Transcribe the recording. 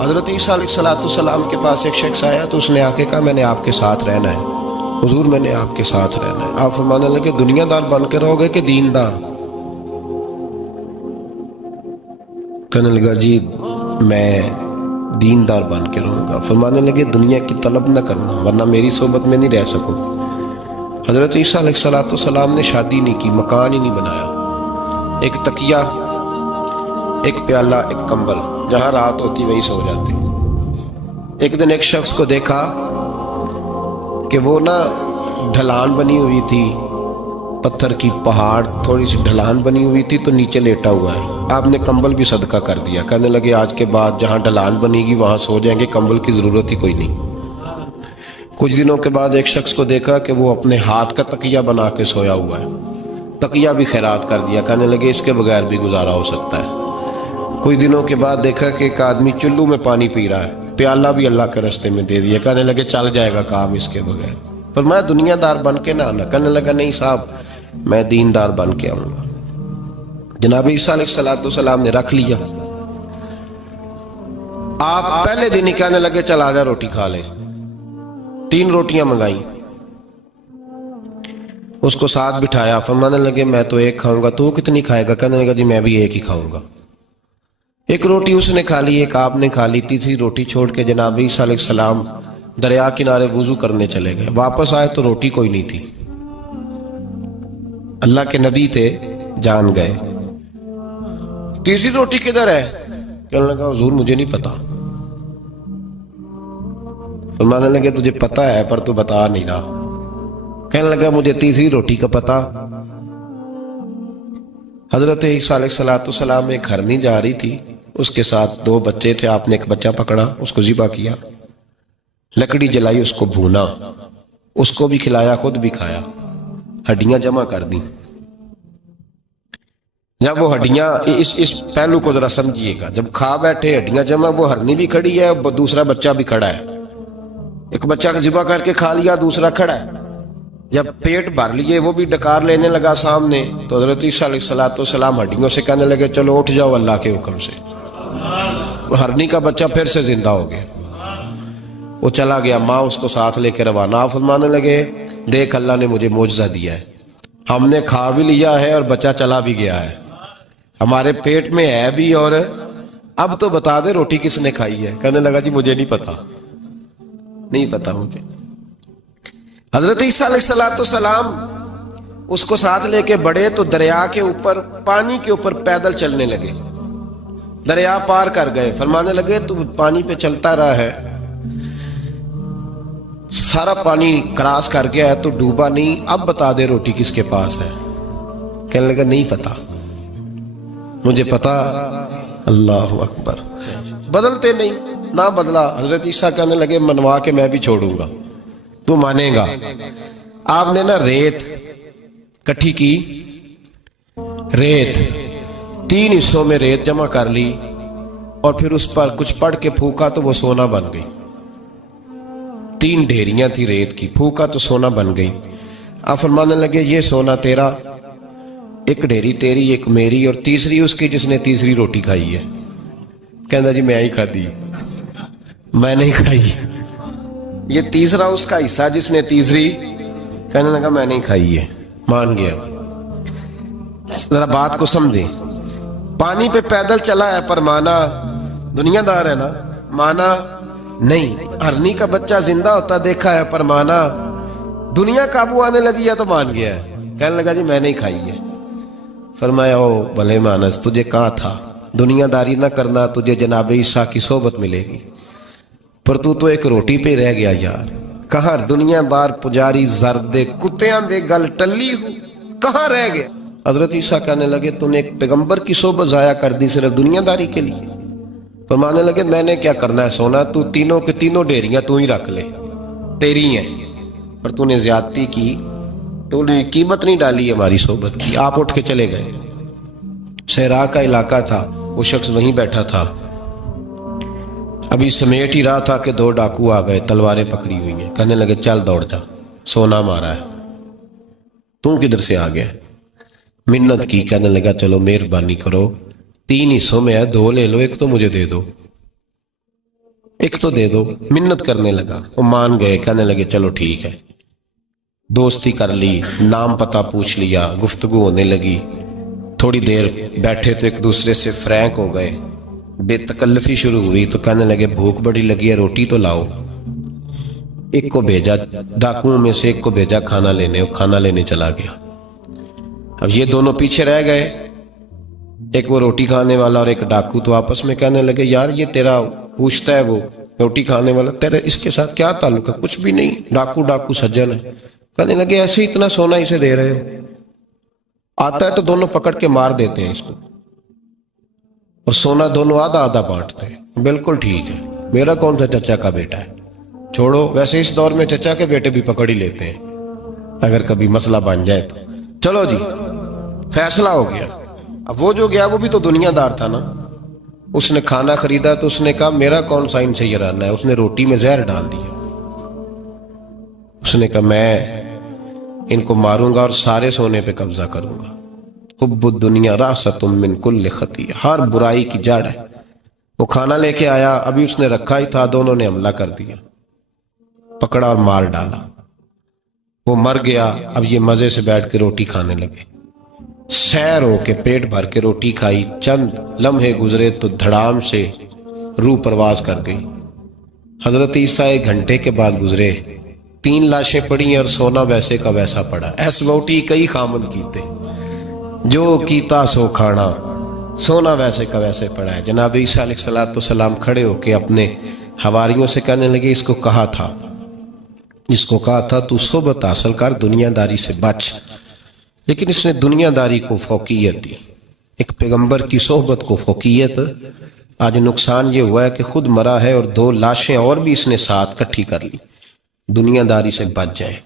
حضرت عیسیٰ علیہ السلام کے پاس ایک شخص آیا تو اس نے آ کے کہا میں نے آپ کے ساتھ رہنا ہے، حضور میں نے آپ کے ساتھ رہنا ہے۔ آپ فرمانے لگے دنیا دار بن کے رہو گے کہ دیندار؟ کہنے لگا جی میں دیندار بن کے رہوں گا۔ فرمانے لگے دنیا کی طلب نہ کرنا ورنہ میری صحبت میں نہیں رہ سکو۔ حضرت عیسیٰ علیہ السلام نے شادی نہیں کی، مکان ہی نہیں بنایا، ایک تکیہ، ایک پیالہ، ایک کمبل، جہاں رات ہوتی وہیں سو جاتے۔ ایک دن ایک شخص کو دیکھا کہ وہ ڈھلان بنی ہوئی تھی، پتھر کی پہاڑ، تھوڑی سی ڈھلان بنی ہوئی تھی تو نیچے لیٹا ہوا ہے۔ آپ نے کمبل بھی صدقہ کر دیا، کہنے لگے آج کے بعد جہاں ڈھلان بنے گی وہاں سو جائیں گے، کمبل کی ضرورت ہی کوئی نہیں۔ کچھ دنوں کے بعد ایک شخص کو دیکھا کہ وہ اپنے ہاتھ کا تکیہ بنا کے سویا ہوا ہے، تکیہ بھی خیرات کر دیا، کہنے لگے اس کے بغیر بھی گزارا ہو سکتا ہے۔ کچھ دنوں کے بعد دیکھا کہ ایک آدمی چلو میں پانی پی رہا ہے، پیالہ بھی اللہ کے راستے میں دے دیا، کہنے لگے چل جائے گا کام اس کے بغیر۔ پر میں دنیا دار بن کے نہ آنا، کہنے لگا نہیں صاحب میں دیندار بن کے آؤں گا۔ جناب عیسیٰ علیہ السلام نے رکھ لیا۔ آپ پہلے دن ہی کہنے لگے چل آجا روٹی کھا لیں، 3 روٹیاں منگائیں، اس کو ساتھ بٹھایا، فرمانے لگے میں تو ایک کھاؤں گا، تو کتنی کھائے گا؟ کہنے لگا جی میں بھی ایک ہی کھاؤں گا۔ ایک روٹی اس نے کھا لی، ایک آپ نے کھا لی، تیسری روٹی چھوڑ کے جناب عیسیٰ علیہ السلام دریا کنارے وضو کرنے چلے گئے۔ واپس آئے تو روٹی کوئی نہیں تھی، اللہ کے نبی تھے، جان گئے۔ تیسری روٹی کدھر ہے؟ کہنے لگا حضور مجھے نہیں پتا۔ فرمانے لگے تجھے پتا ہے پر تو بتا نہیں رہا۔ کہنے لگا مجھے تیسری روٹی کا پتا۔ حضرت عیسیٰ علیہ السلام ایک ہرنی جا رہی تھی، اس کے ساتھ 2 بچے تھے، آپ نے ایک بچہ پکڑا، اس کو ذبح کیا، لکڑی جلائی، اس کو بھونا، اس کو بھی کھلایا، خود بھی کھایا، ہڈیاں جمع کر دیں۔ جب وہ ہڈیاں، اس پہلو کو ذرا سمجھیے گا، جب کھا بیٹھے ہڈیاں جمع، وہ ہرنی بھی کھڑی ہے، دوسرا بچہ بھی کھڑا ہے، ایک بچہ کا ذبح کر کے کھا لیا، دوسرا کھڑا ہے۔ جب پیٹ بھر لیے وہ بھی ڈکار لینے لگا سامنے، تو حضرت عیسیٰ علیہ السلام ہڈیوں سے کہنے لگے چلو اٹھ جاؤ اللہ کے حکم سے۔ ہرنی کا بچہ پھر سے زندہ ہو گیا، وہ چلا گیا، ماں اس کو ساتھ لے کے روانہ۔ فرمانے لگے دیکھ اللہ نے مجھے معجزہ دیا ہے، ہم نے کھا بھی لیا ہے اور بچہ چلا بھی گیا ہے، ہمارے پیٹ میں ہے بھی، اور اب تو بتا دے روٹی کس نے کھائی ہے؟ کہنے لگا جی مجھے نہیں پتا، نہیں پتا مجھے۔ حضرت عیسیٰ علیہ السلام اس کو ساتھ لے کے بڑھے تو دریا کے اوپر، پانی کے اوپر پیدل چلنے لگے، دریا پار کر گئے۔ فرمانے لگے تو پانی پہ چلتا رہا ہے، سارا پانی کراس کر گیا ہے تو ڈوبا نہیں، اب بتا دے روٹی کس کے پاس ہے؟ کہنے لگا نہیں پتا مجھے، پتا۔ اللہ اکبر، بدلتے نہیں، نہ بدلا۔ حضرت عیسیٰ کہنے لگے منوا کے میں بھی چھوڑوں گا، تو مانے گا۔ آپ نے ریت کٹھی کی، ریت 3 حصوں میں ریت جمع کر لی اور پھر اس پر کچھ پڑھ کے پھونکا تو وہ سونا بن گئی۔ 3 ڈھیریاں تھی ریت کی، پھونکا تو سونا بن گئی۔ آپ فرمانے لگے یہ سونا تیرا، ایک ڈھیری تیری، ایک میری، اور تیسری اس کی جس نے تیسری روٹی کھائی ہے۔ کہنا جی میں ہی کھا دی، میں نہیں کھائی۔ یہ تیسرا اس کا حصہ جس نے تیسری، کہنے لگا میں نہیں کھائی ہے، مان گیا۔ ذرا بات کو سمجھیں، پانی پہ پیدل چلا ہے پر مانا دنیا دار ہے نا، مانا نہیں۔ ہرنی کا بچہ زندہ ہوتا دیکھا ہے پر مانا، دنیا قابو آنے لگی ہے تو مان گیا ہے۔ کہنے لگا جی میں نہیں کھائی ہے۔ فرمایا او بھلے مانس، تجھے کہا تھا دنیا داری نہ کرنا، تجھے جناب عیسیٰ کی صحبت ملے گی، پر تو ایک روٹی پہ رہ گیا یار۔ کہاں دنیا دار پجاری زردے کتیاں دے گل ٹلی ہو، کہاں رہ گیا؟ حضرت عیسیٰ کہنے لگے تو نے ایک پیغمبر کی صحبت ضائع کر دی صرف دنیا داری کے لیے؟ فرمانے لگے میں نے کیا کرنا ہے سونا، تو تینوں کے تینوں ڈیریاں تو ہی رکھ لے، تیری ہیں، پر تو نے زیادتی کی، تو نے قیمت نہیں ڈالی ہماری صحبت کی۔ آپ اٹھ کے چلے گئے۔ صحرا کا علاقہ تھا، وہ شخص وہیں بیٹھا تھا، ابھی سمیٹ ہی رہا تھا کہ 2 ڈاکو آ گئے، تلواریں پکڑی ہوئی ہیں۔ کہنے لگے چل دوڑ جا، سونا مارا ہے، تو کدھر سے آ گیا؟ منت کی، کہنے لگا چلو مہربانی کرو، 3 حصوں میں ہے، 2 لے لو، ایک تو مجھے دے دو۔ ایک تو دے دو. منت کرنے لگا. وہ مان گئے, کہنے لگے چلو ٹھیک ہے. دوستی کر لی, نام پتہ پوچھ لیا, گفتگو ہونے لگی. تھوڑی دیر بیٹھے تو ایک دوسرے سے فرینک ہو گئے, بے تکلفی شروع ہوئی. تو کہنے لگے بھوک بڑی لگی ہے, روٹی تو لاؤ. ایک کو بھیجا, ڈاکوؤں میں سے ایک کو بھیجا کھانا لینے, وہ کھانا لینے چلا گیا. اب یہ دونوں پیچھے رہ گئے, ایک وہ روٹی کھانے والا اور ایک ڈاکو. تو آپس میں کہنے لگے یار یہ تیرا پوچھتا ہے وہ روٹی کھانے والا, تیرے اس کے ساتھ کیا تعلق ہے؟ کچھ بھی نہیں, ڈاکو ڈاکو سجن ہے. کہنے لگے ایسے اتنا سونا اسے دے رہے ہو, آتا ہے تو دونوں پکڑ کے مار دیتے ہیں اس کو, اور سونا دونوں آدھا آدھا بانٹتے ہیں. بالکل ٹھیک ہے, میرا کون سا چچا کا بیٹا ہے, چھوڑو. ویسے اس دور میں چچا کے بیٹے بھی پکڑ ہی لیتے ہیں اگر کبھی مسئلہ بن جائے تو. چلو جی, فیصلہ ہو گیا. اب وہ جو گیا وہ بھی تو دنیا دار تھا نا, اس نے کھانا خریدا تو اس نے کہا میرا کون سا ان سے یہ رہنا ہے. اس نے روٹی میں زہر ڈال دیا. اس نے کہا میں ان کو ماروں گا اور سارے سونے پہ قبضہ کروں گا. حب الدنیا راست من کل خطیہ, ہر برائی کی جڑ ہے. وہ کھانا لے کے آیا, ابھی اس نے رکھا ہی تھا, دونوں نے حملہ کر دیا, پکڑا اور مار ڈالا. وہ مر گیا. اب یہ مزے سے بیٹھ کے روٹی کھانے لگے. سیر ہو کے پیٹ بھر کے روٹی کھائی. چند لمحے گزرے تو دھڑام سے روح پرواز کر گئی. حضرت عیسیٰ 1 گھنٹے کے بعد گزرے. 3 لاشیں پڑی ہیں اور سونا ویسے کا ویسا پڑا. ایس ووٹی کئی خامن کیتے, جو کیتا سو کھانا, سونا ویسے کا ویسے پڑا ہے. جناب عیسیٰ علیہ السلام کھڑے ہو کے اپنے حواریوں سے کہنے لگے اس کو کہا تھا تو صحبت حاصل کر, دنیا داری سے بچ. لیکن اس نے دنیا داری کو فوقیت دی, ایک پیغمبر کی صحبت کو فوقیت. آج نقصان یہ ہوا ہے کہ خود مرا ہے اور 2 لاشیں اور بھی اس نے ساتھ کٹھی کر لی. دنیا داری سے بچ جائیں.